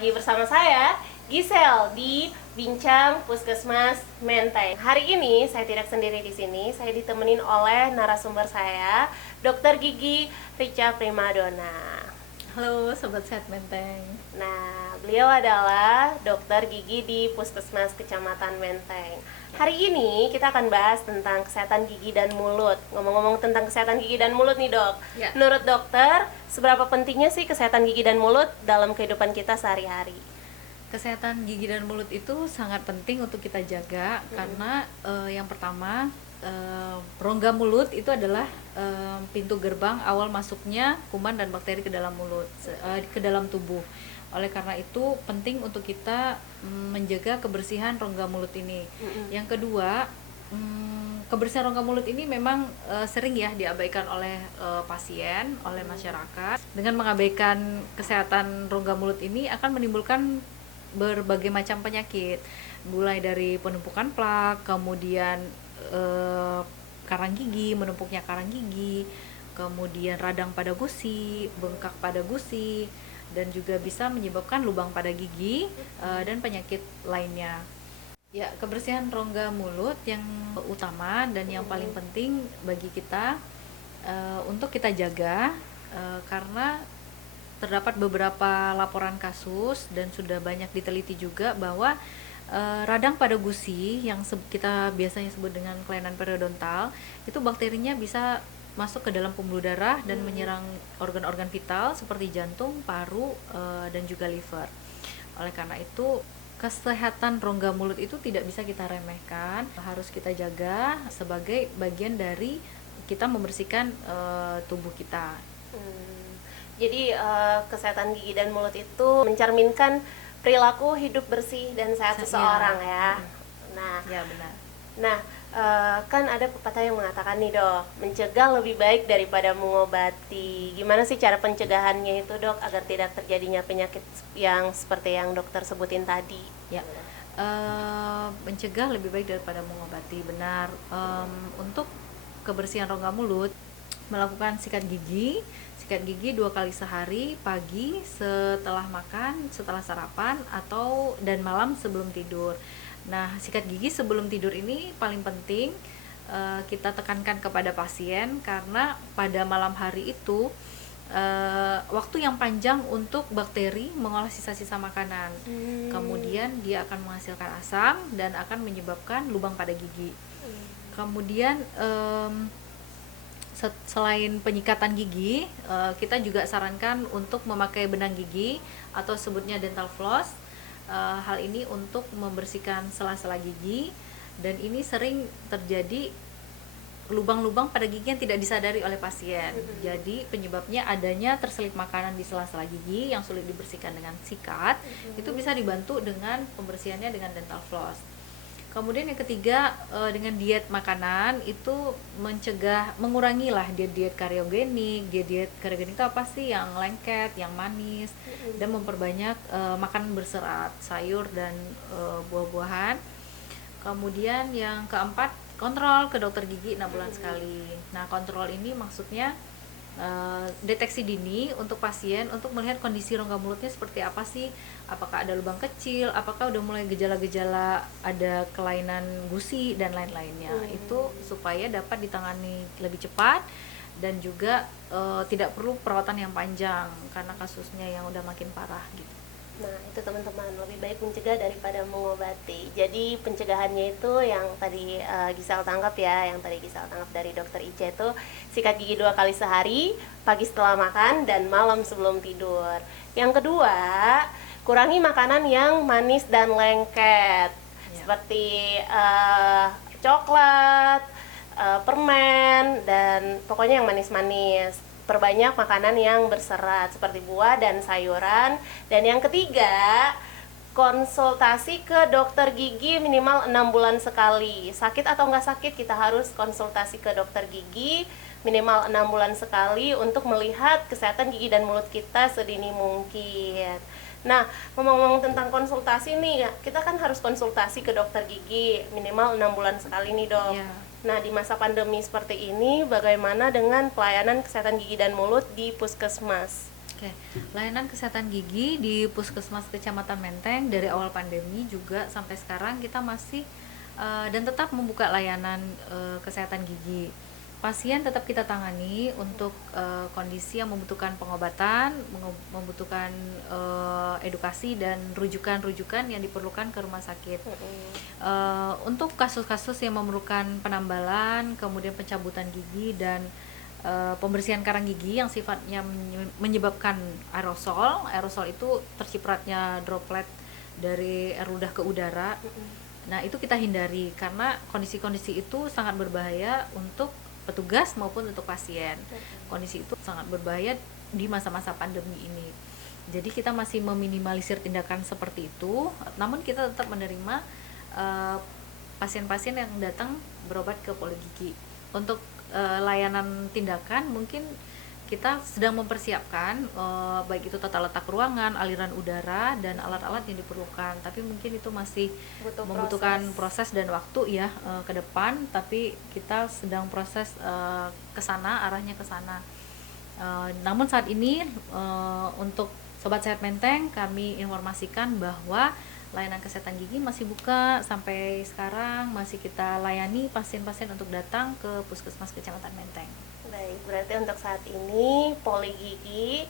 lagi bersama saya, Gisel, di Bincang Puskesmas Menteng. Hari ini saya tidak sendiri di sini, saya ditemenin oleh narasumber saya, Dr. Gigi Richa Primadona. Halo Sobat Sehat Menteng. Nah, beliau adalah dokter gigi di Puskesmas Kecamatan Menteng. Hari ini kita akan bahas tentang kesehatan gigi dan mulut. Ngomong-ngomong tentang kesehatan gigi dan mulut nih dok, Ya. menurut dokter, seberapa pentingnya sih kesehatan gigi dan mulut dalam kehidupan kita sehari-hari? Kesehatan gigi dan mulut itu sangat penting untuk kita jaga karena yang pertama rongga mulut itu adalah pintu gerbang awal masuknya kuman dan bakteri ke dalam mulut, ke dalam tubuh. Oleh karena itu penting untuk kita menjaga kebersihan rongga mulut ini. Yang kedua, kebersihan rongga mulut ini memang sering ya diabaikan oleh pasien, oleh masyarakat. Dengan mengabaikan kesehatan rongga mulut ini akan menimbulkan berbagai macam penyakit, mulai dari penumpukan plak, kemudian karang gigi, menumpuknya karang gigi, kemudian radang pada gusi, bengkak pada gusi, dan juga bisa menyebabkan lubang pada gigi dan penyakit lainnya. Ya, kebersihan rongga mulut yang utama dan yang paling penting bagi kita untuk kita jaga karena terdapat beberapa laporan kasus dan sudah banyak diteliti juga bahwa radang pada gusi yang kita biasanya sebut dengan kelainan periodontal itu bakterinya bisa masuk ke dalam pembuluh darah dan menyerang organ-organ vital seperti jantung, paru, dan juga liver. Oleh karena itu kesehatan rongga mulut itu tidak bisa kita remehkan, harus kita jaga sebagai bagian dari kita membersihkan tubuh kita. Jadi kesehatan gigi dan mulut itu mencerminkan perilaku hidup bersih dan sehat seseorang ya. Nah, Ya benar. Nah, kan ada pepatah yang mengatakan nih dok, mencegah lebih baik daripada mengobati. Gimana sih cara pencegahannya itu dok, agar tidak terjadinya penyakit yang seperti yang dokter sebutin tadi? Ya, mencegah lebih baik daripada mengobati. Benar. Untuk kebersihan rongga mulut, melakukan sikat gigi 2 kali sehari, pagi setelah makan, setelah sarapan, dan malam sebelum tidur. Nah, sikat gigi sebelum tidur ini paling penting kita tekankan kepada pasien karena pada malam hari itu waktu yang panjang untuk bakteri mengolah sisa-sisa makanan. Kemudian dia akan menghasilkan asam dan akan menyebabkan lubang pada gigi. Kemudian selain penyikatan gigi, kita juga sarankan untuk memakai benang gigi atau sebutnya dental floss. Hal ini untuk membersihkan sela-sela gigi, dan ini sering terjadi lubang-lubang pada gigi yang tidak disadari oleh pasien. Jadi penyebabnya adanya terselip makanan di sela-sela gigi yang sulit dibersihkan dengan sikat. Itu bisa dibantu dengan pembersihannya dengan dental floss. Kemudian yang ketiga, dengan diet makanan itu mengurangilah diet kariogenik. Diet kariogenik itu apa sih? Yang lengket, yang manis, dan memperbanyak makanan berserat, sayur dan buah-buahan. Kemudian yang keempat, kontrol ke dokter gigi 6 bulan sekali. Nah, kontrol ini maksudnya deteksi dini untuk pasien untuk melihat kondisi rongga mulutnya seperti apa sih, apakah ada lubang kecil, apakah udah mulai gejala-gejala ada kelainan gusi dan lain-lainnya. Itu supaya dapat ditangani lebih cepat dan juga tidak perlu perawatan yang panjang karena kasusnya yang udah makin parah gitu. Nah, itu teman-teman, lebih baik mencegah daripada mengobati. Jadi pencegahannya itu yang tadi Gisel tangkap ya, yang tadi Gisel tangkap dari dokter Ica itu sikat gigi 2 kali sehari, pagi setelah makan dan malam sebelum tidur. Yang kedua, kurangi makanan yang manis dan lengket, seperti coklat, permen, dan pokoknya yang manis-manis. Perbanyak makanan yang berserat seperti buah dan sayuran. Dan yang ketiga, konsultasi ke dokter gigi minimal 6 bulan sekali. Sakit atau nggak sakit, kita harus konsultasi ke dokter gigi minimal 6 bulan sekali untuk melihat kesehatan gigi dan mulut kita sedini mungkin. Nah, ngomong-ngomong tentang konsultasi nih, kita kan harus konsultasi ke dokter gigi minimal 6 bulan sekali nih dok. Nah, di masa pandemi seperti ini, bagaimana dengan pelayanan kesehatan gigi dan mulut di puskesmas? Oke, layanan kesehatan gigi di Puskesmas Kecamatan Menteng dari awal pandemi juga sampai sekarang kita masih dan tetap membuka layanan kesehatan gigi. Pasien tetap kita tangani untuk kondisi yang membutuhkan pengobatan, membutuhkan edukasi dan rujukan-rujukan yang diperlukan ke rumah sakit. Untuk kasus-kasus yang memerlukan penambalan, kemudian pencabutan gigi dan pembersihan karang gigi yang sifatnya menyebabkan aerosol. Aerosol itu tercipratnya droplet dari air ludah ke udara. Nah, itu kita hindari karena kondisi-kondisi itu sangat berbahaya untuk petugas maupun untuk pasien. Kondisi itu sangat berbahaya di masa-masa pandemi ini. Jadi kita masih meminimalisir tindakan seperti itu, namun kita tetap menerima pasien-pasien yang datang berobat ke poligigi. Untuk layanan tindakan mungkin kita sedang mempersiapkan baik itu tata letak ruangan, aliran udara dan alat-alat yang diperlukan. Tapi mungkin itu masih membutuhkan proses dan waktu ya ke depan. Tapi kita sedang proses ke sana, arahnya ke sana. Namun saat ini untuk Sobat Sehat Menteng kami informasikan bahwa layanan kesehatan gigi masih buka sampai sekarang, masih kita layani pasien-pasien untuk datang ke Puskesmas Kecamatan Menteng. Baik, berarti untuk saat ini Poli Gigi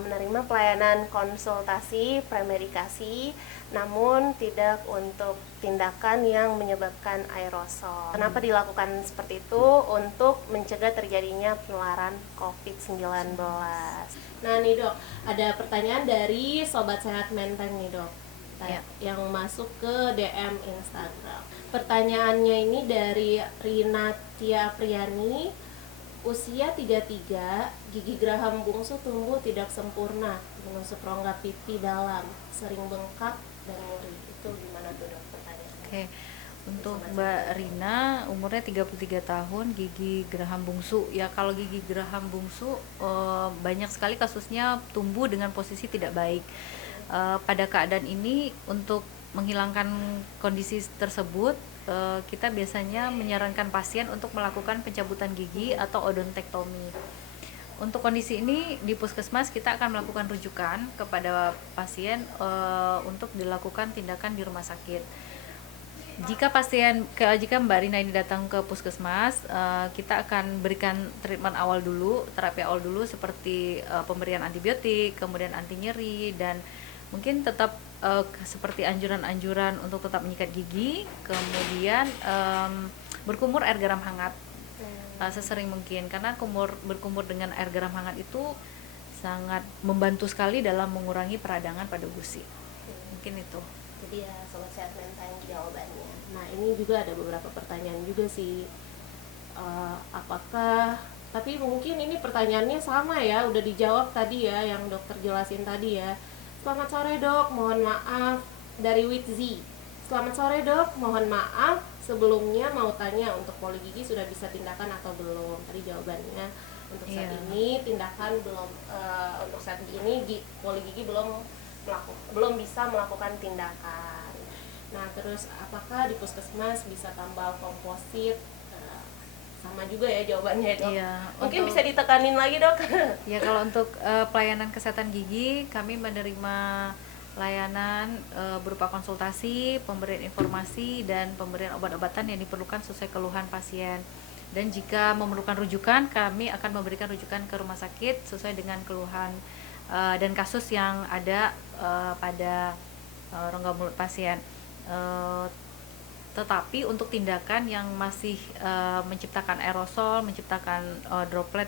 menerima pelayanan konsultasi premedikasi, namun tidak untuk tindakan yang menyebabkan aerosol. Kenapa dilakukan seperti itu? Untuk mencegah terjadinya penularan COVID-19. Nah nih dok, ada pertanyaan dari Sobat Sehat Menteng nih dok, yang masuk ke DM Instagram. Pertanyaannya ini dari Rinatia Priyani, usia 33, gigi geraham bungsu tumbuh tidak sempurna, menusuk rongga pipi dalam, sering bengkak dan nyeri. Itu gimana tuh dok pertanyaannya? Oke. Untuk Mbak Rina, umurnya 33 tahun, gigi geraham bungsu. Ya, kalau gigi geraham bungsu banyak sekali kasusnya tumbuh dengan posisi tidak baik. Pada keadaan ini, untuk menghilangkan kondisi tersebut, kita biasanya menyarankan pasien untuk melakukan pencabutan gigi atau odontektomi. Untuk kondisi ini di puskesmas kita akan melakukan rujukan kepada pasien untuk dilakukan tindakan di rumah sakit. Jika Mbak Rina ini datang ke puskesmas, kita akan berikan treatment awal dulu, terapi awal dulu seperti pemberian antibiotik, kemudian anti nyeri, dan mungkin tetap seperti anjuran-anjuran untuk tetap menyikat gigi, kemudian berkumur air garam hangat sesering mungkin, karena berkumur dengan air garam hangat itu sangat membantu sekali dalam mengurangi peradangan pada gusi. Mungkin itu. Jadi ya Sobat Sehat Menteng jawabannya. Nah ini juga ada beberapa pertanyaan juga sih, apakah, tapi mungkin ini pertanyaannya sama ya, udah dijawab tadi ya yang dokter jelasin tadi ya. Selamat sore dok, mohon maaf, dari Witzi. Selamat sore dok, mohon maaf, sebelumnya mau tanya untuk poli gigi sudah bisa tindakan atau belum? Tadi jawabannya untuk saat ini tindakan belum, untuk saat ini poli gigi belum bisa melakukan tindakan. Nah terus apakah di puskesmas bisa tambal komposit? Sama juga ya jawabannya dok. Mungkin bisa ditekanin lagi dok. Ya, kalau untuk pelayanan kesehatan gigi, kami menerima layanan berupa konsultasi, pemberian informasi, dan pemberian obat-obatan yang diperlukan sesuai keluhan pasien. Dan jika memerlukan rujukan, kami akan memberikan rujukan ke rumah sakit sesuai dengan keluhan dan kasus yang ada pada rongga mulut pasien. Tetapi untuk tindakan yang masih menciptakan aerosol, menciptakan droplet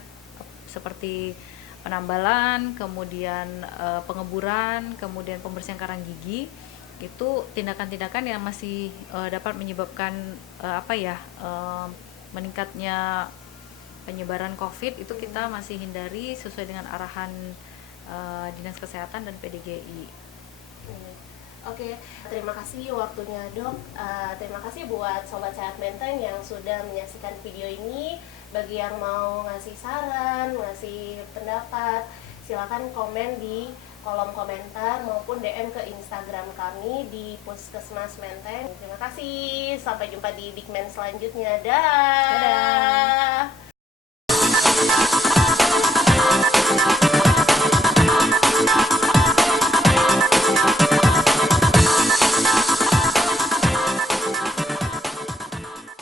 seperti penambalan, kemudian pengeburan, kemudian pembersihan karang gigi, itu tindakan-tindakan yang masih dapat menyebabkan meningkatnya penyebaran COVID, itu kita masih hindari sesuai dengan arahan Dinas Kesehatan dan PDGI. Oke, terima kasih waktunya dok. Terima kasih buat Sobat Sehat Menteng yang sudah menyaksikan video ini. Bagi yang mau ngasih saran, ngasih pendapat, silakan komen di kolom komentar maupun DM ke Instagram kami di Puskesmas Menteng. Terima kasih, sampai jumpa di Big Man selanjutnya. Dadah.